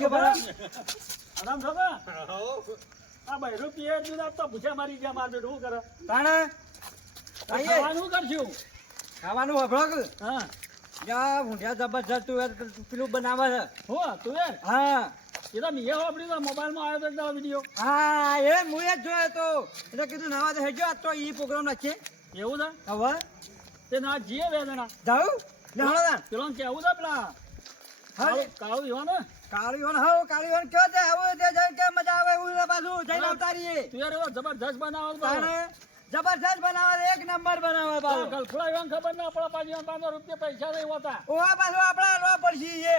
આરામ છો આ ભાઈ રૂપિયા દીધા તો ભૂસા મારી ગયા માર બેઠું શું કરે તાણે ખાવાનું કરશું ખાવાનું વભળો હા યા ભૂંડિયા જબરજસ્ત તું પેલું બનાવે છે હો તું યાર હા એ તો મેં વાપર્યું તો મોબાઈલમાં આવ્યો તો વિડીયો હા એ હું જ જોયો તો એટલે કીધું નાવા તો હેજો આજ તો ઈ પ્રોગ્રામ નાખીએ એવું છે હવે તે ના જીએ વેદના જાઉં ને હળો તા પેલો કેવું છે પેલા હા કાળું ઈવાનો કાળીવન હાવ કાળીવન કયો તે આવું તે જઈને કે મજા આવે એવું પાછું જઈને ઉતારીએ તું યાર એવો જબરજસ્ત બનાવો તાણે જબરજસ્ત બનાવે એક નંબર બનાવે પાછું ગલફડા ઈવાન ખબર ના પડે પાછી 500 રૂપિયા પૈસા નહીં હોતા ઓવા પાછું આપડા લો પડશે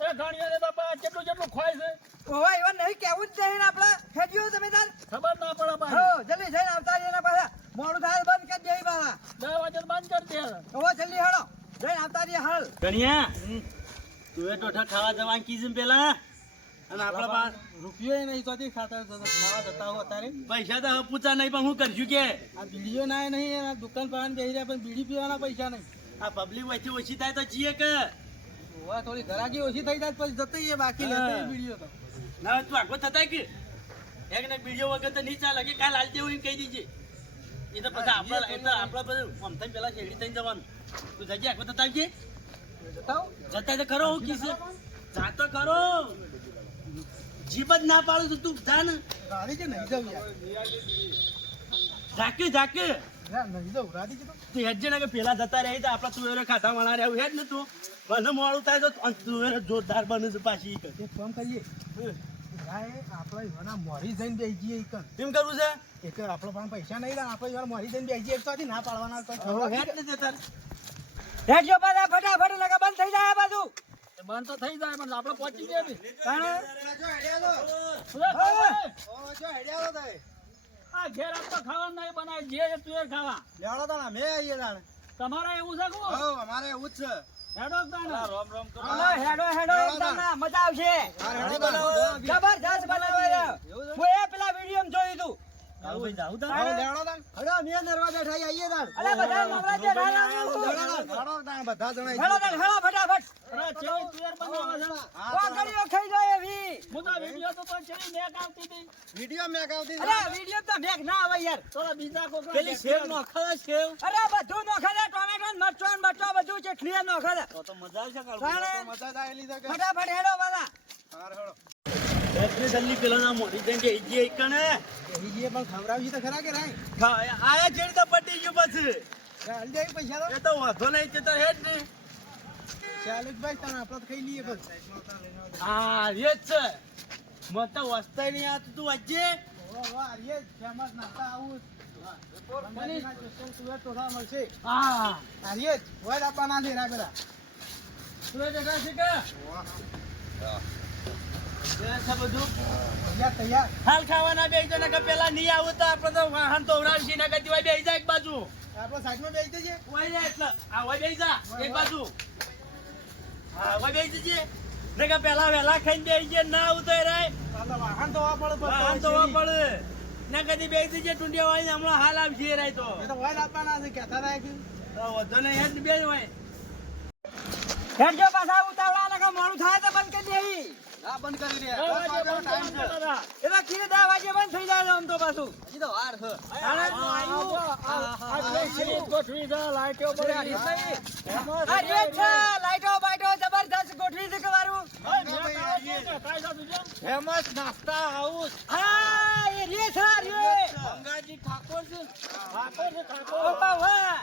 એ ઘણીયારે તો કેટલું કેટલું ખોય છે ઓવા ઈવન નહીં કેવું જ નહીં આપણે હેડ્યો તમે તાર ખબર ના પડે હો પાછી જલ્દી જઈને આવતારીએ ને પાછા મોડું થાય બંધ કરી દેઈ પાછા 10 વાગે બંધ કરી દે ઓવા જલ્દી હેડો જઈને આવતારીએ હાલ ગણિયા તું એ ટોઠા ખાવા જવાનું કીધું પેલા અને આપણા પાસે રૂપિયો નહીં તો ખાતા ખાવા જતા હો અત્યારે પૈસા તો હવે પૂછા નહીં પણ હું કરશું કે આ બીડીઓ ના નહીં આ દુકાન પર બેસી રહ્યા પણ બીડી પીવાના પૈસા નહીં આ પબ્લિક વચ્ચે ઓછી થાય તો છીએ કે હોવા થોડી ઘરાકી ઓછી થઈ જાય પછી જતો એ બાકી લેતો બીડીઓ તો ના તું આખો થતા કે એક ને બીજો વગર તો નહીં ચાલે કે કાલ હાલ દેવું એમ કહી દીજે એ તો પછી આપણા બધું આમ પેલા શેરડી થઈને જવાનું તું જજે આખો થતા કે જતા હો જતા તો ખરો હું કીધું જાતો ખરો જીભ જ ના પાડું તો તું જા ને ગાડી છે નહીં જવું યાર ઝાકે ઝાકે નહીં જવું ગાડી છે તો તું હેડ છે ને કે પેલા જતા રહી તો આપડા તુવેરો ખાતા વાળા રહ્યું હેડ ને તું મને મોડું થાય તો તુવેરો જોરદાર બને છે પાછી એક કામ કરીએ આપણે એવાના મોરી જઈને બેસી જઈએ એક કેમ કરવું છે એક આપણો પાસે પૈસા નહીં લાગે આપણે એવા મોરી જઈને બેસી જઈએ એક તો ના પાડવાના તો હેડ ને જતા હેડજો પાછા ફટાફટ લગા બંધ થઈ જાય પાછું બંધ તો થઈ જાય પણ આપણે પહોંચી ગયા બી તાણે આ ઘેર આપ તો ખાવાનું નહીં બનાવે જે તું એ ખાવા લેવડો તાણા મે આવીએ તાણે તમારે એવું છે કો હો અમારે એવું જ છે હેડો તાણા હાલો હેડો હેડો એકદમ ના મજા આવશે જબરજસ્ત બનાવે છે હું એ પેલા વિડીયો જોયું તું ભાઈ જાઉં તા લેવડો તાણ હડો મે નરવા બેઠા આવીએ તાણ અલે બધા નવરા છે લેવડો તાણ બધા જણા હેડો તાણ હેડો ફટાફટ અરે ચેવી તુવેર બનાવે છે કોકડીઓ ખાઈ જાય એવી હું તો વિડિયો તો ચેવી મેક આવતી હતી વિડિયો મે કાવતી અરે વિડીયો તો મેક ના આવે યાર તો બીજા કોક પેલી સેવ નો ખરા સેવ અરે બધું નોખે છે ટોમેટો મરચાં બચ્ચો બધું ચટણી નોખે છે તો મજા આવશે કાલ તાણે મજા જ આવેલી છે કે ફટાફટ હેડો પાછા હાર હડો એટલે જલ્દી પેલા ના મોડી જઈને જઈએ એકને એવી જે પણ ખવડાવી તો ખરા કે રાય આયા જેડી તો પટી ગયું બસ હાલ દે પૈસા તો એ તો વાંધો નહીં તે તો હેડ ને ચાલુ જ ભાઈ તાણ આપણે તો ખાઈ લઈએ બસ હા રે જ છે મત તો વસ્તા નહીં આ તું વાજે વાહ આર્ય ફેમસ નાસ્તા આવું બની તું તો થા મળશે હા આર્ય હોય આપવાના છે રા પેલા તું દેખા છે કે છે બધું તૈયાર હાલ ખાવાના બે જણા કે પેલા નહીં આવું તો આપણે તો વાહન તો ઉડાવશી ના કરતી હોય બે જાય એક બાજુ આપણે સાઈડમાં બેસી જઈએ હોય જાય એટલે આ હોય બે જા એક બાજુ હા હોય બે જજે ને કે પેલા વેલા ખાઈને બે જઈએ ના ઉતરે રે આપણે વાહન તો પડે વાહન તો પડે ના કદી બે જજે ટુંડિયા વાળી હમણાં હાલ આવશે રે તો એ તો હોય આપવાના છે કહેતા હતા કે વધો નહીં હેડ બે હોય હેડજો પાછા ઉતાવળા નકા મોડું થાય તો બંધ કરી દેવી હા બંધ કરી દે એમાં કીધું 10 વાગે બંધ થઈ જાય આમ તો પાછું હજી તો વાર છે ગોઠવી છે લાઈટો અરે છે લાઈટો બાઈટો જબરદસ્ત ગોઠવી છે કે મારું ફેમસ નાસ્તા હાઉસ હા એ રે છે રે ગંગાજી ઠાકોર છે ઓપા વાહ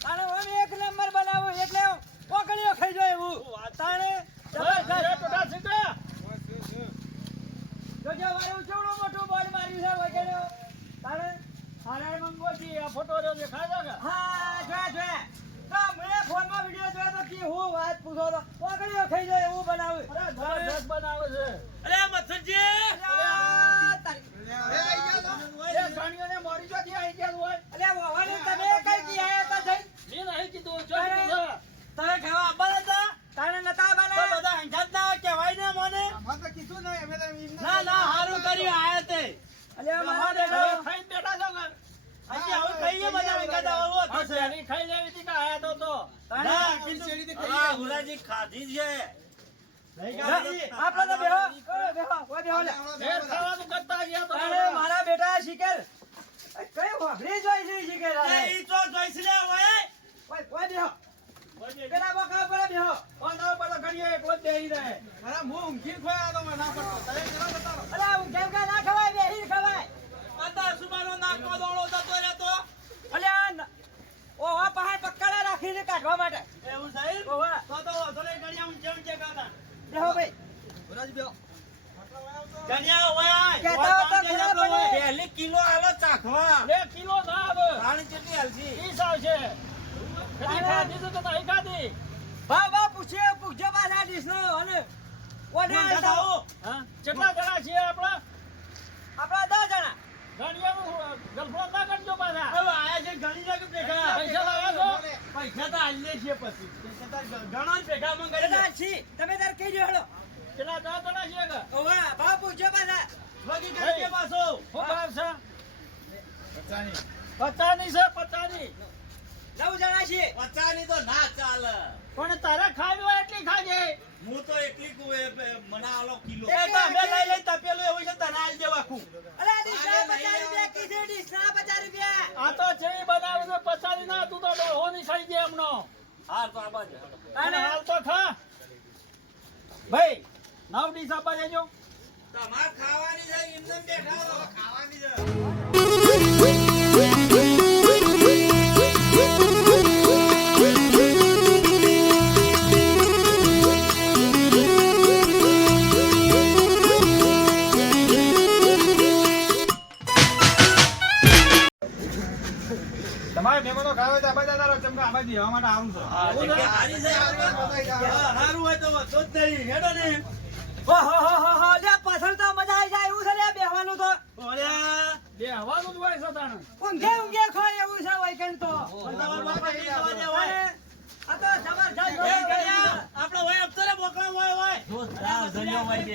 તાણે ઓમ એક નંબર બનાવો એટલે કોકડીઓ ખાઈ જાય એવું તાણે જબરદસ્ત જોજો વાળું ચવડો મોટું બોર્ડ માર્યું છે વગેરે તાણે હારે મંગોથી આ ફોટો રહ્યો દેખાય છે હા જોયા તો મેં ફોનમાં વિડિયો જોયો તો કે હું વાત પૂછો તો કોકડીઓ ખાઈ જાય એવું બનાવે અરે જબરદસ્ત બનાવે છે અરે મથનજી એ ઘણીઓને મોરી જોથી આવી ગયા હોય અલે વાવાને તમે કઈ દી આયા તા જઈ મેં નહીં કીધું જો કીધું તમે ખાવા આવવાના હતા તાણે નતા તો બને બધા અંજાત ના કહેવાય ને મને અમારે તો કીધું નહીં અમે તો એમને ના ના હારું કર્યું આયા તે અલે મારા ખાઈને દેખો બેઠા છો કે હજી આવું ખાઈએ બધા વેગાતા આવો આ શેરી ખાઈ લેવી હતી કે આયા તો ના કિલ શેરી તે ખાઈ ગુલાજી ખાધી છે આપણે તો બેહો ઓય બેહો ઓય બેહો લે એ ખાવાનું કરતા ગયા તો તાણે મારા બેટા શિકાર કઈ વાઘરી જોઈ છે શિકાર એ ઈ તો જોઈશ લે ઓય ઓય બેહો પેલા બકા પર બેહો ના પડો ઘડીએ એકલો જ બેહી રહે અરે હું ઊંઘી ખોયા તો મને ના પડતો તમે ચલો બતાવો અરે હું કેમ કે ના ખવાય બેહી ખવાય અત્યાર સુબાનો નાકમાં દોડો થતો રહેતો અલ્યા ઓ આ પહાડ પકડા રાખીને કાઢવા માટે એવું સાહેબ ઓવા તો વાંધો નહીં ગણ્યા ઊંચે ગાતા બેહો ભાઈ બરાજ બેહો ગણ્યા ઓય કહેતા હો તો ખરા પડે. પહેલી કિલો આલો ચાખવા 1 કિલો ના આવે પાણી કેટલી હાલશી 30 આવશે કદી ખાધી છે તો નહીં ખાધી બા પૂછજો પાછા ડીશનો અને ઓડે હા કેટલા જણા છીએ આપણા આપણા 10 જણા ગાડીઓનું ગલફો ના કરજો પાછા હવે આયા છે ગણી લે કે ભેગા પૈસા લાવ્યા છો પૈસા તો હાલ લે છે પછી ગણો ને ભેગા માં કરી કેટલા છી તમે તાર કહેજો હેડો કેટલા 10 જણા છીએ કે ઓવા બા પૂછજો પાછા વગી કરી દે પાછો શું ભાવ છે બચ્ચાની 50 ની છે 50 ની 9 જણા છીએ પચાની તો ના ચાલે પણ તારે ખાવી હોય એટલી ખાજે હું તો એકલી કુએ મને આલો કિલો એ એ તમે લઈ લઈ તપેલું એવું છે તને આલ દે વાખું અરે ડીશના 50 રૂપિયા કીધું ડીશના 50 રૂપિયા આ તો છે બનાવે છે 50 ની ના તું તો ડોહો ની ખાઈ જાય એમનો હા તો આબા છે અને હાલ તો ખા ભાઈ 9 ડીશ આપવા દેજો તમાર ખાવાની છે એમને બેઠા ખાવાની છે તમારે મહેમાનો ખાવા તો આબાદ દાદા ચમકા આબાદ બેહવા માટે આવું છું હારું હોય તો વધો જ નહીં હેડો ને ઓહો લે પાછળ તો મજા આવી જાય એવું છે લે બેહવાનું તો ઓલ્યા બે હવાનું જ હોય છે તાણે ઊંઘે ખોય એવું છે વૈકન તો તમાર બાપા ની જવા દે હોય આ તો જબરજસ્ત એ ગણ્યા આપણે હોય અબતરે બોકડા હોય દોસ્તાર જલ્યો હોય બે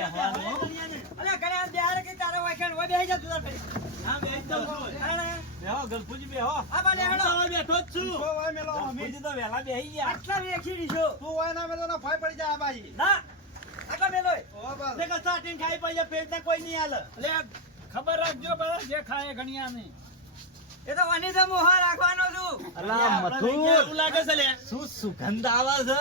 અરે ઘરે બિહાર કે તારે વૈકન હોય બેહી જા તું તાર ફરી હા બેસ તો છું અરે બેહો ગલફુજી બેહો આ બાલે હેડો બેઠો જ છું તો હોય મેલો અમે ગલફુજી તો વેલા બેહી ગયા આટલા વેખી દીશો તું હોય ના મેલો ના ફાય પડી જાય આબાજી ના આટલા મેલોય ઓ બસ તે કસા ટીન ખાઈ પૈયા પેટ ને કોઈ નહીં હાલે એટલે ખબર રાખજો બધા જે ખાય ઘણિયા નહીં એ તો વાની તો મોહા રાખવાનો છું એવું લાગે છે લે શું સુગંધ આવે છે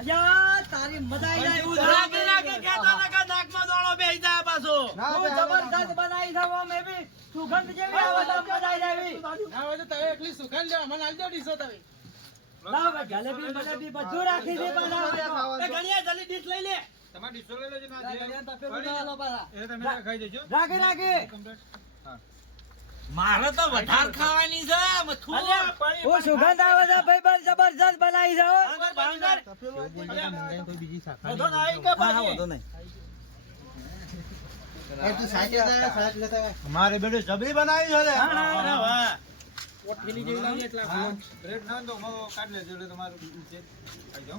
અલ્યા તારી મજા આવી જાય એવું લાગે લાગે કેતા નકા નાકમાં દોડો બેહી જાય પાછો ના તું જબરજસ્ત બનાવી છે ઓ મે બી સુગંધ જેવી આવે તો મજા આવી જાય ના હોય તો તમે એકલી સુખાન લેવા મને આલજો ડીસો તમે લાવ ભાઈ જલેબી બલેબી બધું રાખી દે પાછા એ ગણ્યા જલ્દી ડીશ લઈ લે તમારે ડીસો લઈ લેજો ના રાખી એ તમે ખાઈ દેજો રાખી મારે તો વધાર ખાવાની છે મથું અલ્યા પાણી ઓ સુગંધ આવે છે ભાઈ બસ જબરજસ્ત બનાવી છે હો બાંગર બધો નાઈ કે પાછી મારે બેડો જબરી બનાવી છે લે. અરે વાહ બ્રેડ ના તો મારો કાઢ લેજો એટલે તમારું જે ખાઈ જાઓ.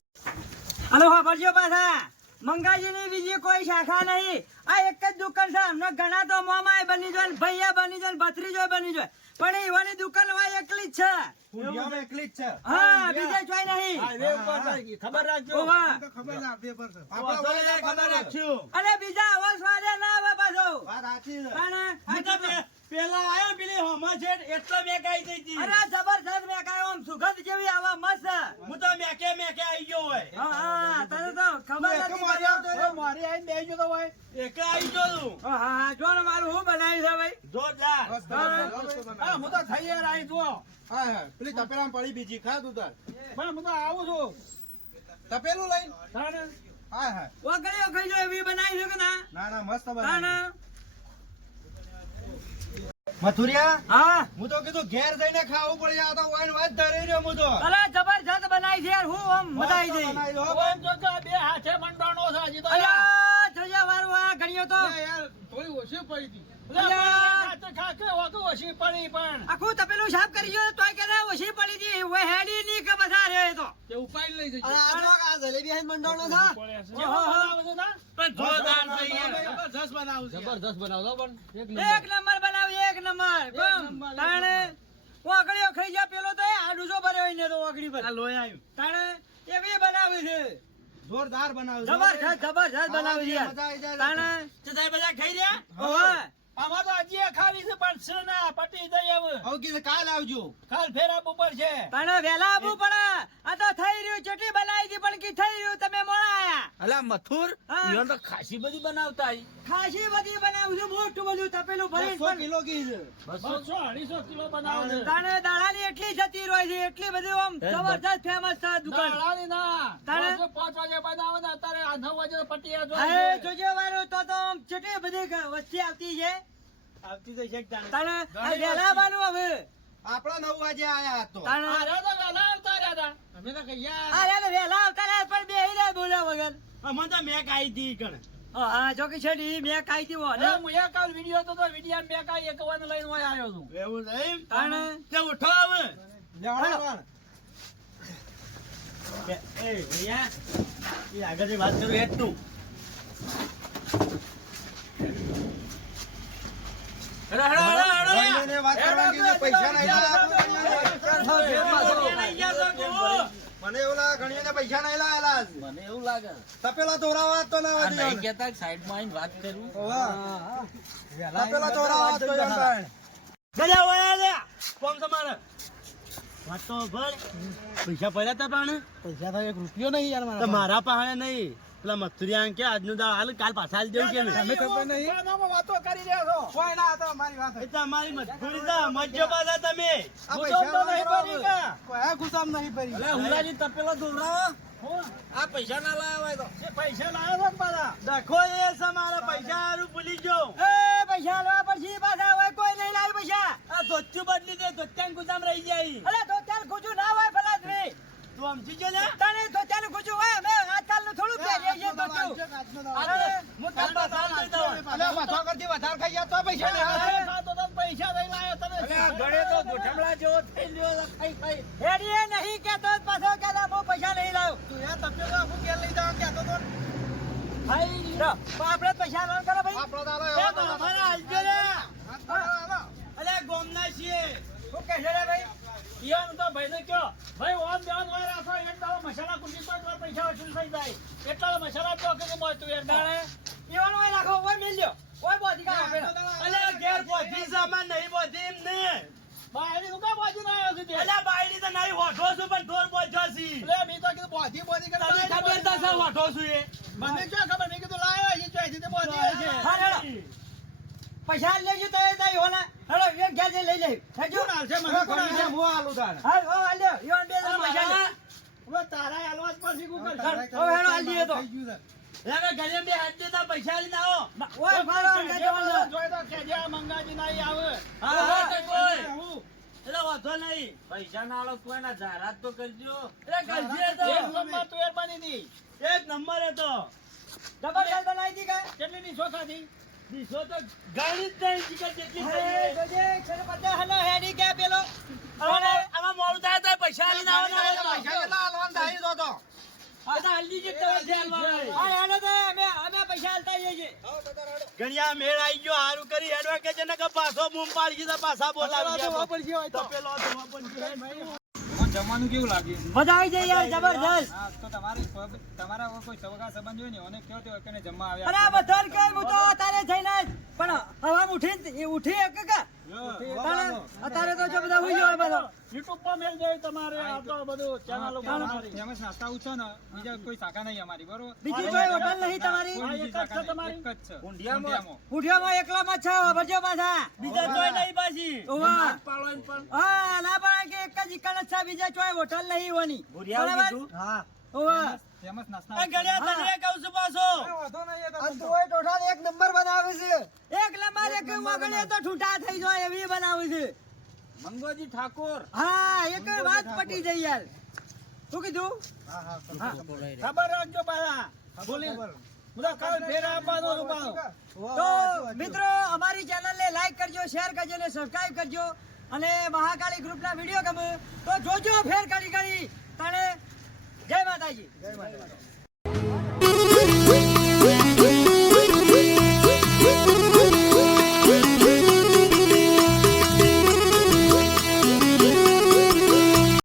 હલો હા ભરજો પાછા મંગાજી ની બીજી કોઈ શાખા નહીં આ એક જ દુકાન છે અમને ઘણા તો મોમાય બની જાય ને ભૈયા બની જાય ને ભત્રીજો બની જાય પણ ઈવાની દુકાન હોય એકલી જ છે ફૂડિયામાં એકલી જ છે. હા બીજે જોઈ નહીં હાઈવે ઉપર થાય, ખબર રાખજો ઓવા. તો ખબર ના પેપર છે. ખબર રાખ્યું અને બીજા આવો સ્વાદે ના આવે પાછો વાત સાચી છે. પણ હું તો પેલા આયો પેલી હોમા છે એટલો મેં કાઈ દઈ હતી અરે જબરજસ્ત મેં કાંઈ આમ સુગંધ જેવી આવે મસ્ત હું તો મેકે આઈ ગયો હોય હા તને તો ખબર એક નથી મારી આવતો એ મારી આઈને બેસી જતો હોય એક આઈ ગયો તું હા જો ને મારું હું બનાવ્યું છે ભાઈ જોરદાર બસ તમે હા હું તો થઈ યાર આવી જો હા હા પેલી તપેલામાં પડી બીજી ખા તું તાર પણ હું તો આવું છું તપેલું લઈને તાણે હા હા ઓગળીઓ ખાઈ જો એવી બનાવી છે કે ના ના ના મસ્ત તાને બનાવી મથુરિયા હા હું તો કીધું ઘેર જઈને ખાવું પડે આ તો વાઈન વાત ધરી રહ્યો હું તો અરે જબરજસ્ત બનાવી છે યાર હું આમ મજા આવી ગઈ બનાવી દો હો ઓમ જો કે બે હાથે મંડાણો છે હજી તો અલ્યા જોયા વારું આ ઘણીઓ તો યાર થોડી ઓછી પડી હતી હાથે ખાકે વાકો ઓછી પડી પણ આખું તપેલું સાફ કરી ગયો તોય કે ના ઓછી પડી હતી ઓય હેડી ની કે બધા રે તો તે ઉપાય લઈ જજો પડે છે પડે છે ઓહો, ઓહો. બનાવો છો ના? પણ જોરદાર છે યાર જબરજસ્ત બનાવું છે એક નંબર બનાવી એક નંબર બમ તાણે ઓગળીઓ ખાઈ જા પેલો તો એ આડુજો ભર્યો ને તો ઓગળી પર આ લોહી આવ્યું તાણે એવી બનાવી છે જોરદાર બનાવ્યું. જબરજસ્ત જબરજસ્ત બનાવી છે મજા આવી જાય. તાણે તો સાહેબ બધા ખાઈ રહ્યા ઓવે. આમાં તો હજી એ ખાવી છે પણ છે ના પટી દઈ હવે હવે કીધું કાલ આવજો. કાલ ફેર આપવું પડશે તાણે વહેલા આવવું પડે આ તો થઈ રહ્યું ચટણી બનાવી હતી પણ કી થઈ રહ્યું તમે મોડા આયા અલા મથુર હા. ઈવન તો ખાસી બધી બનાવતા આઈ. ખાસી બધી બનાવ્યું છે મોટું બધું તપેલું ભરીને 200 પણ કિલો ઘી છે. 200-250 કિલો બનાવે છે તાણે દાડાની એટલી જતી રહી છે એટલી બધી આમ જબરજસ્ત ફેમસ છે દુકાન દાડાની ના તાણે? 5 વાગે બનાવે ને અત્યારે આ 9 વાગે પટી અરે જોઈએ જોજો વાળું તો આમ ચટણી બધી વચ્ચે આવતી છે આવતી તો છે તાણે. તાણે આ વહેલા બાનું હવે આપણા 9 વાગે આયા હતો. તાણે અરે તો વહેલા આવતા રહ્યા હતા અમે તો કહીયા. અરે તો વહેલા આવતા રહ્યા પણ બેહી રહ્યા બોલ્યા વગર અમને તો મેં ખાઈ હતી કણ. હા જોકી છે ઈ મેં કાઈ થી અરે હું એક કાલ વિડિયો તો વિડિયો મેં કાઈ એક વાર લઈને ઓય આવ્યો છું એવું છે એમ? તાણે તે ઉઠો હવે. લેવડાવવાનું. એ ભૈયા એ આગળની વાત કરું હેડ તું. હેડો, હેડો, હેડો, હેડો. ભાઈને વાત કરવાની કીધું, પૈસા નહીં લાયા. લઈ ગયા તો કહું. મને એવું લાગે ઘણીઓને પૈસા નહીં લાયેલા છે. મને એવું લાગે તપેલા ચોરાવા તો ના આ વાંચી નહીં જાય. કહેતા કે સાઈડમાં આવીને વાત કરું. તપેલા ચોરાવા તો એમ થાય. ગજા વયા લે. કોમ તમારે વાત તો ભર. પૈસા પડ્યા તા પણ પૈસા તો 1 રૂપિયો નહીં યાર તો મારા પાસે નહીં. પેલા મથુરિયા કે આજનું દાળ હાલ કાલ પાછા હાલ દેવું કે તમે ખબર નહીં. નામાં વાતો કરી રહ્યા છો કોઈ ના હતો અમારી વાત. એ તમારી મજબૂરી છે મજ્જો પાછા તમે. આ ગુજામ તો નહીં પૈસા ભરી કા? કોઈ ગુસામ નહીં ભરી. હુરાજી તપેલો દોરાવો. હું? આ પૈસા ના લાયા હોય તો જે પૈસા લાવ્યો છો ને પાછા દખો એ છે મારા પૈસા હારું ભૂલી ગયો. એ પૈસા લેવા પડશે પાછા હોય કોઈ નહીં લાવી પૈસા આ ધોત્યું બદલી દે ધોત્યાન ગુજામ રહી જાય. અરે તો ત્યારે ખોજું ના હોય ભલા તમે તું સમજી ગયો લે. તને તો ત્યારે ખોજું હોય અમે આજકાલનું થોડું પહેરીએ છીએ તો શું? અરે, હું કાલ પાછા હાલ દઈ દઉં. અલ્યા વધારે કરતી વધારે ખાઈ ગયા તો પૈસા નહીં અરે આવે. ખાતો તો પૈસા લઈ લાવ્યો તમે ગળે તો ગોઠમડા જેવો થઈ ગયો ખાઈ ખાઈ. હેડીએ નહીં કહેતો જ પાછો કહેતા હું પૈસા નહીં લાવ્યો તું યાર તપેલા આખું ઘેર લઈ જવાનું કહેતો તો. ભાઈ લો, તો આપણે જ પૈસા લોન કરો ભાઈ આપણો દાડો એ એવો તો બાપાને હાલજો લે. હાલો. અલ્યા ગોમના છીએ. શું કહેશો રે ભાઈ ઈયાનું તો ભાઈને કયો ભાઈ ઓમ દેવાનું હોય રાખો એક દાડો મસાલા કુટી તો તમારા પૈસા વસૂલ થઈ જાય એટલા મસાલા તો કે મળતું યાર તાણે ઈવાનો હોય રાખો હોય મિલ લ્યો હોય બોધી કાઢો પેલો અલ્યા ઘેર પહોંચી સામાન નહીં પહોંચી એમ ને. બાયડી નું કા બાજુ ના આવ્યો છે અલ્યા બાયડી તો નહીં હોઠો છું પણ ઢોર પહોંચ્યો છી. એટલે મેં તો કીધું બોધી બોધી કે તને ખબર તો છે હોઠો છું એ. મને ક્યાં ખબર મેં કીધું લાવ્યો છે ચોઈથી તે બોધી છે હા હેડો પૈસા લેજો તો એ તારી હોના હેડો એક ઘેર જઈને લઈ લે હેજો કોણ હાલશે મને કોણ હાલશે હું આલું તારે. હા હો હાલ્યો ઈવન બે જણા પૈસા લે હવે તારા હાલવા જ પછી ગૂગલ હવે હેડો હાલ દઈએ તો થઈ ગયું છે. અલ્યા ઘરે બે હાથ દેતા પૈસા લઈને આવો. ઓય ફાળો અંગા જવાનું જોઈ તો કેજે આ મંગાજી નહીં આવે હા, હા, તો કોઈ. હું એટલે વાંધો નહીં. પૈસા ના આલો કોઈના જાહેરાત તો કરજો. એટલે કરજે તો. એક નંબર તું એ બની દી એક નંબર એ તો. જબરજસ્ત બનાવી દી કે કેટલી ની ચોખાથી દીસો તો ગણી જ નહીં જીગર જેટલી અરે થઈ. જોજે 150 હનો હેડી કે પેલો આમાં મોડું થાય તો પૈસા લઈને આવો ને પૈસા કેટલા આલવાના થાય તો તો. એ તો હાલી જ તમે ધ્યાન વાળો. હા હેડો તો અમે પૈસા હાલતા જઈએ છીએ ગણ્યા મેળ આવી ગયો હારું કરી હેડવા કે છે ને કે પાછો બૂમ પાડી તો પાછા બોલાવી તો ગયા. પડશે હોય તો. તપેલો ધોવા પડશે. જમવાનું કેવું લાગ્યું? મજા આવી જાય યાર જબરજસ્ત હા, તો તમારા કોઈ સગા સંબંધ હોય ને એને કયો તે વખતે જમવા આવ્યા. અરે આ બધાને કહે હું તો તારે જઈને જ પણ હવા ઉઠી એક કે અત્યારે તો જો બધા હુઈ ગયો બધો યુટ્યુબ પર મેલ જાય તમારે આ તો બધું ચેનલો ફેમસ નાસ્તા ઉછો ને બીજા કોઈ શાખા નહીં અમારી, બરોબર? બીજી કોઈ હોટલ નહીં તમારી કોઈ બીજી એક જ છે શાખા નહીં, તમારી? એક જ છે. ઊંધિયામાં. ઊંધિયામાં. ઉઠ્યામાં એકલામાં છો ભરજો પાછા બીજા કોઈ નહીં પાછી. ઓવા. હાથ પાડો એમ પણ. હા ના પણ કે એક જ ઇકણ જ છે બીજા કોઈ હોટલ નહીં હોની ભુરિયાઓ બરાબર કીધું? હા, ઓવા ફેમસ નાસ્તા. આ ગણ્યા તને કહું છું પાછો. વાંધો નહીં, એ તો એક નંબર બનાવે છે એક નંબર એક વગડે તો ઠૂઠા થઈ જાય એવી બનાવે છે મંગોજી ઠાકોર. હા એક વાત પટી જાય યાર શું કીધું હા, હા, હા. ખબર રાખજો પાછા ભૂલી બધા કાલ ફેર આપવાનો રૂપાનો તો મિત્રો અમારી ચેનલને લાઈક કરજો શેર કરજો અને સબસ્ક્રાઇબ કરજો અને મહાકાળી ગ્રુપના વિડીયો ગમે તો જોજો ફેર કરી તાણે જય માતાજી. જય માતા.